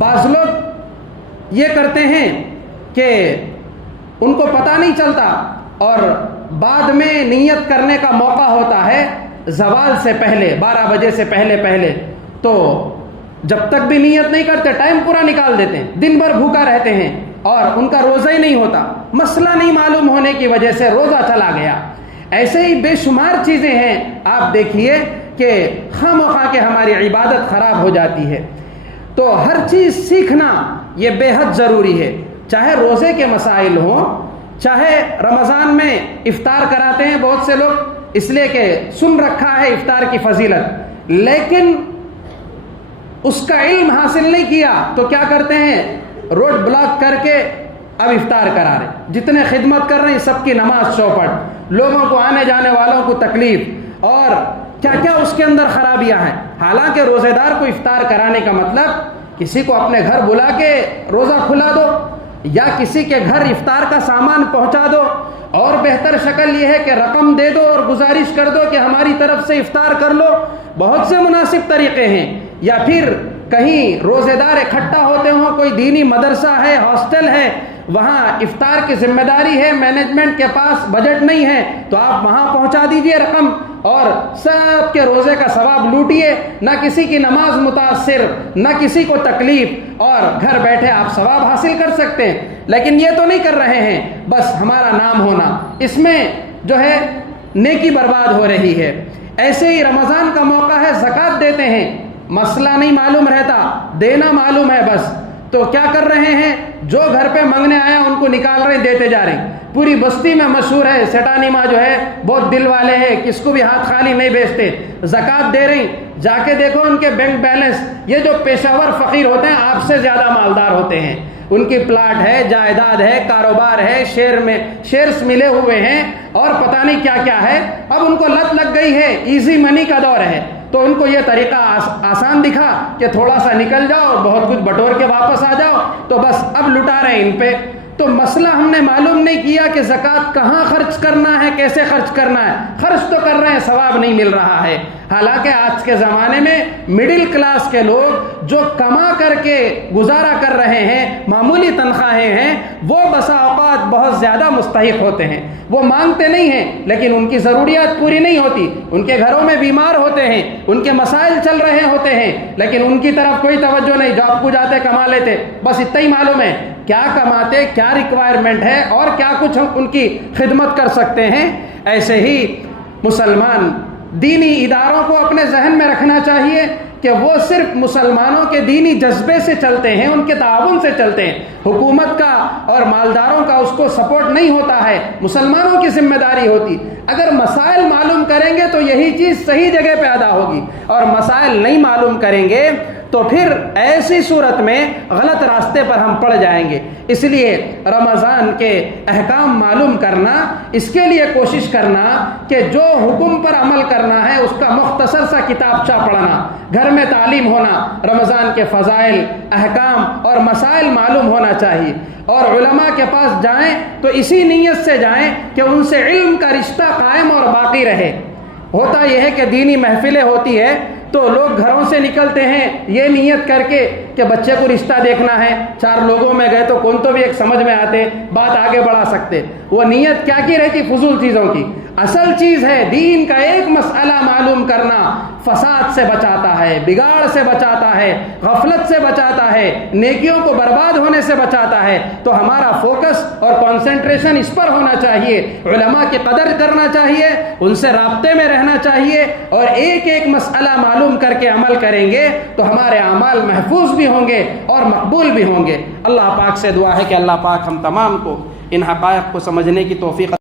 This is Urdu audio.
بعض لوگ یہ کرتے ہیں کہ ان کو پتہ نہیں چلتا اور بعد میں نیت کرنے کا موقع ہوتا ہے زوال سے پہلے، 12 بجے سے پہلے تو جب تک بھی نیت نہیں کرتے ٹائم پورا نکال دیتے ہیں، دن بھر بھوکا رہتے ہیں اور ان کا روزہ ہی نہیں ہوتا، مسئلہ نہیں معلوم ہونے کی وجہ سے روزہ چلا گیا۔ ایسے ہی بے شمار چیزیں ہیں، آپ دیکھیے کہ خواہ مخواہ کے ہماری عبادت خراب ہو جاتی ہے۔ تو ہر چیز سیکھنا یہ بے حد ضروری ہے، چاہے روزے کے مسائل ہوں، چاہے رمضان میں افطار کراتے ہیں بہت سے لوگ اس لیے کہ سن رکھا ہے افطار کی فضیلت، لیکن اس کا علم حاصل نہیں کیا تو کیا کرتے ہیں، روڈ بلاک کر کے اب افطار کرا رہے، جتنے خدمت کر رہے ہیں سب کی نماز چوپٹ، لوگوں کو آنے جانے والوں کو تکلیف، اور کیا کیا اس کے اندر خرابیاں ہیں۔ حالانکہ روزے دار کو افطار کرانے کا مطلب کسی کو اپنے گھر بلا کے روزہ کھلا دو یا کسی کے گھر افطار کا سامان پہنچا دو، اور بہتر شکل یہ ہے کہ رقم دے دو اور گزارش کر دو کہ ہماری طرف سے افطار کر لو۔ بہت سے مناسب طریقے ہیں، یا پھر کہیں روزے دار اکٹھا ہوتے ہوں، کوئی دینی مدرسہ ہے، ہاسٹل ہے، وہاں افطار کی ذمہ داری ہے، مینجمنٹ کے پاس بجٹ نہیں ہے تو آپ وہاں پہنچا دیجئے رقم اور سب کے روزے کا ثواب لوٹیے، نہ کسی کی نماز متاثر، نہ کسی کو تکلیف، اور گھر بیٹھے آپ ثواب حاصل کر سکتے ہیں۔ لیکن یہ تو نہیں کر رہے ہیں، بس ہمارا نام ہونا، اس میں جو ہے نیکی برباد ہو رہی ہے۔ ایسے ہی رمضان کا موقع ہے، زکوٰۃ دیتے ہیں، مسئلہ نہیں معلوم رہتا، دینا معلوم ہے بس، تو کیا کر رہے ہیں، جو گھر پہ مانگنے آیا ان کو نکال رہے ہیں، دیتے جا رہے ہیں۔ پوری بستی میں مشہور ہے، سیٹانی ماں جو ہے بہت دل والے ہیں، کس کو بھی ہاتھ خالی نہیں بھیجتے، زکوٰۃ دے رہی، جا کے دیکھو ان کے بینک بیلنس، یہ جو پیشہ ور فقیر ہوتے ہیں آپ سے زیادہ مالدار ہوتے ہیں، ان کی پلاٹ ہے، جائیداد ہے، کاروبار ہے، شیئرز ملے ہوئے ہیں اور پتہ نہیں کیا کیا ہے۔ اب ان کو لت لگ گئی ہے، ایزی منی کا دور ہے، تو ان کو یہ طریقہ آسان دکھا کہ تھوڑا سا نکل جاؤ اور بہت کچھ بٹور کے واپس آ جاؤ، تو بس اب لٹا رہے ہیں ان پہ۔ تو مسئلہ ہم نے معلوم نہیں کیا کہ زکوٰۃ کہاں خرچ کرنا ہے، کیسے خرچ کرنا ہے، خرچ تو کر رہے ہیں، ثواب نہیں مل رہا ہے۔ حالانکہ آج کے زمانے میں مڈل کلاس کے لوگ جو کما کر کے گزارا کر رہے ہیں، معمولی تنخواہیں ہیں، وہ بسا اوقات بہت زیادہ مستحق ہوتے ہیں۔ وہ مانگتے نہیں ہیں لیکن ان کی ضروریات پوری نہیں ہوتی، ان کے گھروں میں بیمار ہوتے ہیں، ان کے مسائل چل رہے ہوتے ہیں، لیکن ان کی طرف کوئی توجہ نہیں، جاب کو جاتے کما لیتے، بس اتنا ہی معلوم ہے کیا کماتے، کیا ریکوائرمنٹ ہے اور کیا کچھ ہم ان کی خدمت کر سکتے ہیں۔ ایسے ہی مسلمان دینی اداروں کو اپنے ذہن میں رکھنا چاہیے کہ وہ صرف مسلمانوں کے دینی جذبے سے چلتے ہیں، ان کے تعاون سے چلتے ہیں، حکومت کا اور مالداروں کا اس کو سپورٹ نہیں ہوتا ہے، مسلمانوں کی ذمہ داری ہوتی۔ اگر مسائل معلوم کریں گے تو یہی چیز صحیح جگہ پہ ادا ہوگی، اور مسائل نہیں معلوم کریں گے تو پھر ایسی صورت میں غلط راستے پر ہم پڑ جائیں گے۔ اس لیے رمضان کے احکام معلوم کرنا، اس کے لیے کوشش کرنا کہ جو حکم پر عمل کرنا ہے اس کا مختصر سا کتابچہ پڑھنا، گھر میں تعلیم ہونا، رمضان کے فضائل، احکام اور مسائل معلوم ہونا چاہیے، اور علماء کے پاس جائیں تو اسی نیت سے جائیں کہ ان سے علم کا رشتہ قائم اور باقی رہے۔ ہوتا یہ ہے کہ دینی محفلیں ہوتی ہے تو لوگ گھروں سے نکلتے ہیں یہ نیت کر کے کہ بچے کو رشتہ دیکھنا ہے، 4 لوگوں میں گئے تو کون تو بھی ایک سمجھ میں آتے، بات آگے بڑھا سکتے۔ وہ نیت کیا کی رہتی، فضول چیزوں کی۔ اصل چیز ہے دین کا ایک مسئلہ معلوم کرنا، فساد سے بچاتا ہے، بگاڑ سے بچاتا ہے، غفلت سے بچاتا ہے، نیکیوں کو برباد ہونے سے بچاتا ہے۔ تو ہمارا فوکس اور کنسنٹریشن اس پر ہونا چاہیے، علماء کی قدر کرنا چاہیے، ان سے رابطے میں رہنا چاہیے، اور ایک ایک مسئلہ معلوم کر کے عمل کریں گے تو ہمارے اعمال محفوظ بھی ہوں گے اور مقبول بھی ہوں گے۔ اللہ پاک سے دعا ہے کہ اللہ پاک ہم تمام کو ان حقائق کو سمجھنے کی توفیق